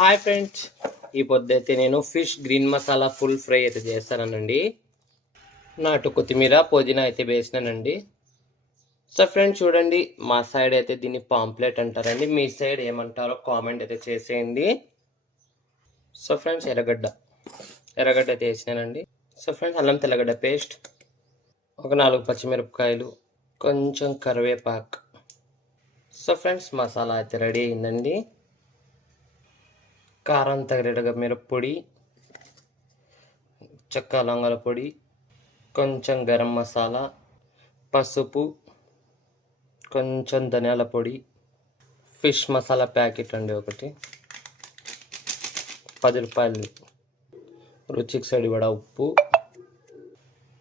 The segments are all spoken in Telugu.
హాయ్ ఫ్రెండ్స్, ఈ పొద్దుైతే నేను fish green masala full fry అయితే చేస్తానండి. నాటు కొత్తిమీర పుదీనా అయితే వేసినానండి. సో ఫ్రెండ్స్ చూడండి, మా సైడ్ అయితే దీన్ని పాంప్లెట్ అంటారండి. మీ సైడ్ ఏమంటారో కామెంట్ అయితే చేసేయండి. సో ఫ్రెండ్స్ ఎర్రగడ్డ అయితే వేసినానండి. సో ఫ్రెండ్స్ అల్లం తెల్లగడ్డ పేస్ట్, ఒక 4 పచ్చిమిరపకాయలు, కొంచెం కరివేపాకు. సో ఫ్రెండ్స్ మసాలా అయితే రెడీ అయిందండి. కారం తగినట్టుగా మిరప్పొడి, చెక్క లవంగాల పొడి, కొంచెం గరం మసాలా, పసుపు, కొంచెం ధనియాల పొడి, ఫిష్ మసాలా ప్యాకెట్ అండి ఒకటి, 10 రూపాయలు, రుచికి సరిపడా ఉప్పు,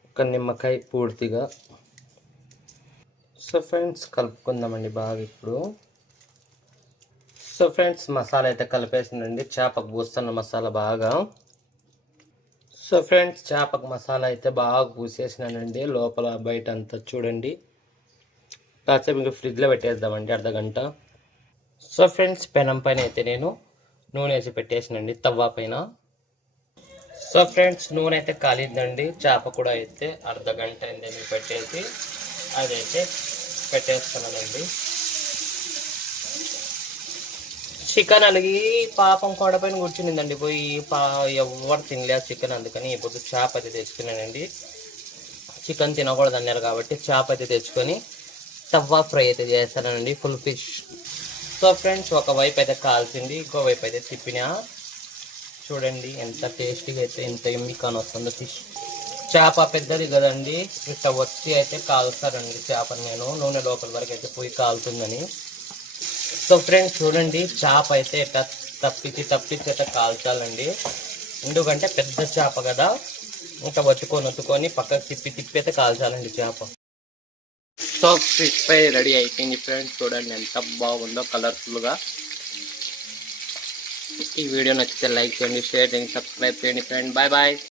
ఒక నిమ్మకాయ పూర్తిగా. సో ఫ్రెండ్స్ కలుపుకుందామండి బాగా ఇప్పుడు. సో ఫ్రెండ్స్ మసాలా అయితే కలిపేసిందండి. చేపకు పూస్తున్న మసాలా బాగా. సో ఫ్రెండ్స్ చేపకు మసాలా అయితే బాగా పూసేసినానండి, లోపల బయట అంతా చూడండి. కాసేపు ఇంకా ఫ్రిడ్జ్లో పెట్టేద్దామండి అర్ధగంట. సో ఫ్రెండ్స్ పెనం పైన అయితే నేను నూనె వేసి పెట్టేసినండి, తవ్వ పైన. సో ఫ్రెండ్స్ నూనె అయితే కాలిందండి. చేప కూడా అయితే అర్ధగంట అయిందని పెట్టేసి అదైతే పెట్టేస్తున్నానండి. చికెన్ అలిగి పాపం కొండపైన కూర్చునిందండి, పోయి ఎవరు తినలేదు చికెన్. అందుకని ఇప్పుడు చేప అయితే తెచ్చుకున్నానండి. చికెన్ తినకూడదు అన్నారు కాబట్టి చేప అయితే తెచ్చుకొని తవ్వా ఫ్రై అయితే చేస్తానండి, ఫుల్ ఫిష్. సో ఫ్రెండ్స్ ఒకవైపు అయితే కాల్చింది, ఇంకోవైపు అయితే తిప్పినా. చూడండి ఎంత టేస్టీగా అయితే, ఎంత ఎమ్మి కాని వస్తుందో ఫిష్. చేప పెద్దది కదండి, ఇట్లా వచ్చి అయితే కాలుస్తారండి చేపని. నేను నూనె లోపల వరకు అయితే పోయి కాలుతుందని. సో ఫ్రెండ్స్ చూడండి, చేప అయితే తప్పించి అయితే కాల్చాలండి. ఎందుకంటే పెద్ద చేప కదా, ఇంకా ఒత్తుకొని పక్కకు తిప్పి అయితే కాల్చాలండి చేప. సో ఫిష్ ఫ్రై రెడీ అయిపోయింది ఫ్రెండ్స్. చూడండి ఎంత బాగుందో కలర్ఫుల్గా. ఈ వీడియో నచ్చితే లైక్ చేయండి, షేర్ చేయండి, సబ్స్క్రైబ్ చేయండి ఫ్రెండ్. Bye bye.